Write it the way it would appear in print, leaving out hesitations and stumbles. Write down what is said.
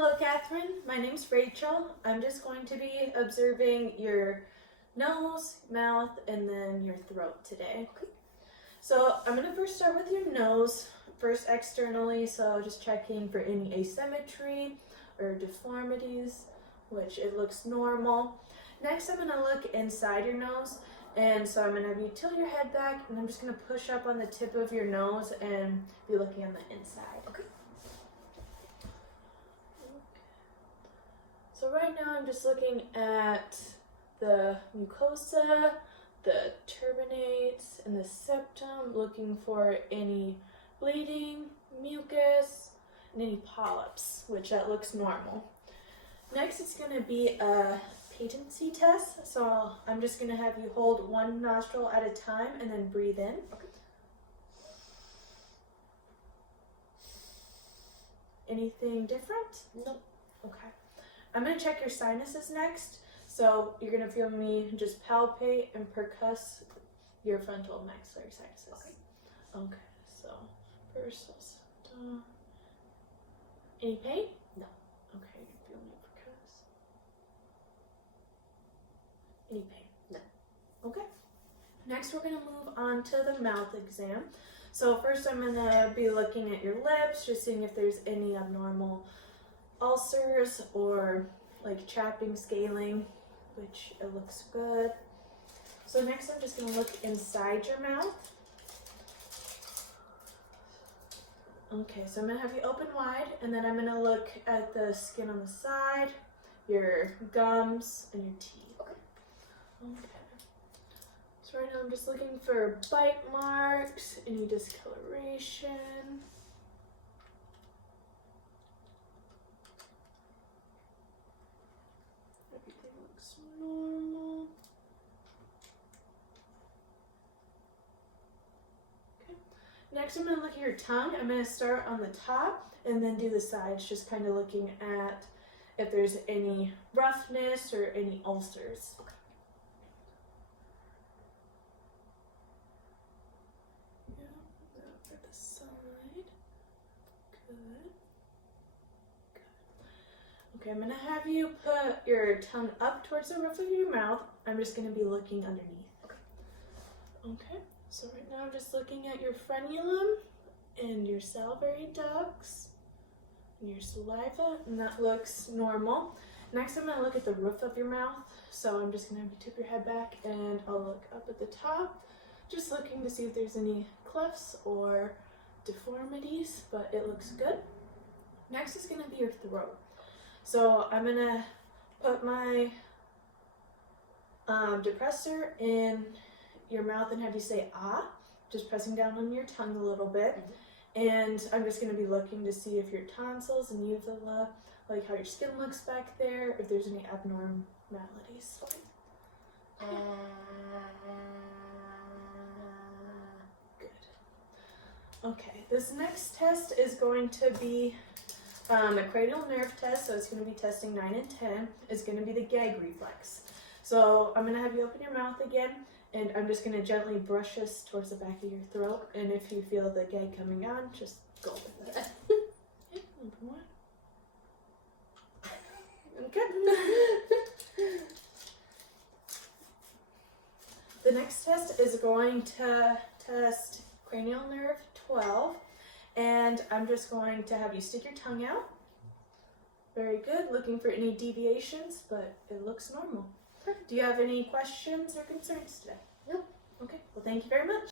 Hello, Catherine. My name's Rachel. I'm just going to be observing your nose, mouth, and then your throat today. So I'm going to first start with your nose, first externally, so just checking for any asymmetry or deformities, which it looks normal. Next, I'm going to look inside your nose, and so I'm going to have you tilt your head back, and I'm just going to push up on the tip of your nose and be looking on the inside. Okay. So right now I'm just looking at the mucosa, the turbinates, and the septum, looking for any bleeding, mucus, and any polyps, which that looks normal. Next, it's going to be a patency test. So I'm just going to have you hold one nostril at a time and then breathe in. Okay. Anything different? Nope. Okay. I'm going to check your sinuses next. So you're going to feel me just palpate and percuss your frontal maxillary sinuses. Okay, so first, any pain? No. Okay, you feel me percuss. Any pain? No. Okay. Next, we're going to move on to the mouth exam. So first, I'm going to be looking at your lips, just seeing if there's any abnormal ulcers or like chapping, scaling, which it looks good. So next I'm just going to look inside your mouth. Okay, so I'm going to have you open wide, and then I'm going to look at the skin on the side, your gums, and your teeth. Okay. So right now I'm just looking for bite marks, any discoloration. Everything looks normal. Okay. Next, I'm going to look at your tongue. I'm going to start on the top and then do the sides, just kind of looking at if there's any roughness or any ulcers. Okay. Yeah, now for the side. Good. Okay, I'm going to have you put your tongue up towards the roof of your mouth. I'm just going to be looking underneath. Okay, so right now I'm just looking at your frenulum and your salivary ducts and your saliva, and that looks normal. Next, I'm going to look at the roof of your mouth. So I'm just going to have you tip your head back, and I'll look up at the top, just looking to see if there's any clefts or deformities, but it looks good. Next is going to be your throat. So I'm going to put my depressor in your mouth and have you say ah, just pressing down on your tongue a little bit. And I'm just going to be looking to see if your tonsils and uvula, like how your skin looks back there, if there's any abnormalities. Good. Okay, this next test is going to be a cranial nerve test, so it's going to be testing 9 and 10. It's going to be the gag reflex. So I'm going to have you open your mouth again, and I'm just going to gently brush this towards the back of your throat. And if you feel the gag coming on, just go with it. Yeah, a little bit more. Okay. The next test is going to test cranial nerve 12. And I'm just going to have you stick your tongue out. Very good. Looking for any deviations, but it looks normal. Do you have any questions or concerns today? No. Okay. Well, thank you very much.